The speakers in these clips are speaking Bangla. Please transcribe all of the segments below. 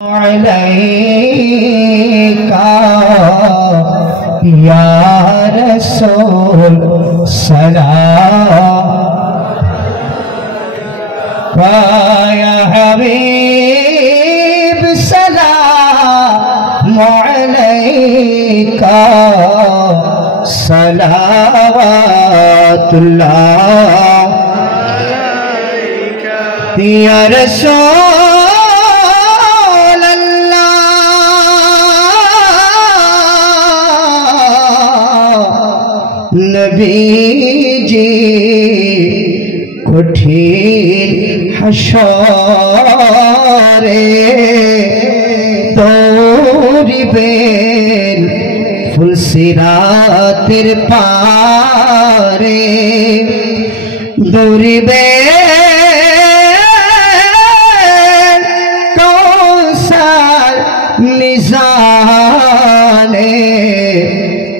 अलैका या रसूल सलाम या हबीब सलाम अलैका सलावतुल्लाह या रसूल नबीजी कठिन हशरे दौड़िबेन ফুলসিরাতের পারে দৌড়িবেন কৌসার নিজানে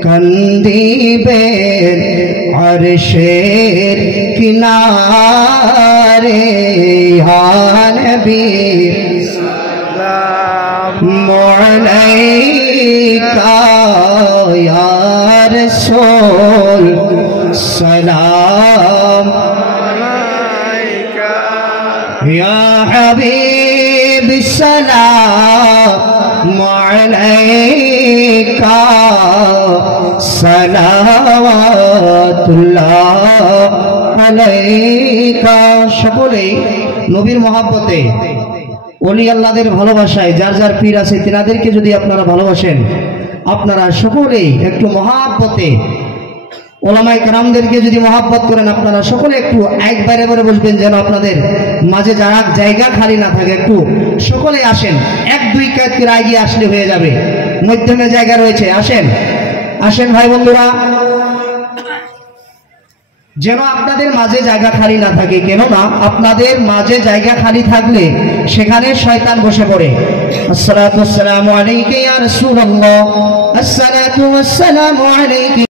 কান্দিবেন আরশের কিনারে ইয়া নবী সালাম আলাইকা ইয়া রাসূল সালাম আলাইকা ইয়া হাবিব সালাম আলাইকা সালাওয়াতুল্লাহ আলাইকা। সকলেই নবীর মহব্বতে ওলি আল্লাহদের ভালোবাসায় যার যার পীর আছে তিনাদেরকে যদি আপনারা ভালোবাসেন, আপনারা সকলেই একটু মহব্বতে ওলামায়ে কেরামদেরকে যদি মহব্বত করেন, আপনারা সকলে একটু এক বাইরে বাইরে বসবেন যেন আপনাদের মাঝে যারা জায়গা খালি না থাকে। একটু সকলে আসেন, এক দুই কাজ করে এগিয়ে আসলে হয়ে যাবে, মধ্যমে জায়গা রয়েছে। আসেন আসেন ভাই বন্ধুরা, যেন আপনাদের মাঝে জায়গা খালি না থাকে। কেননা আপনাদের মাঝে জায়গা খালি থাকলে সেখানে শয়তান বসে পড়ে। আসসালাতু ওয়াসসালামু আলাইকা ইয়া রাসূলুল্লাহ, আসসালাতু ওয়াসসালামু আলাইকা।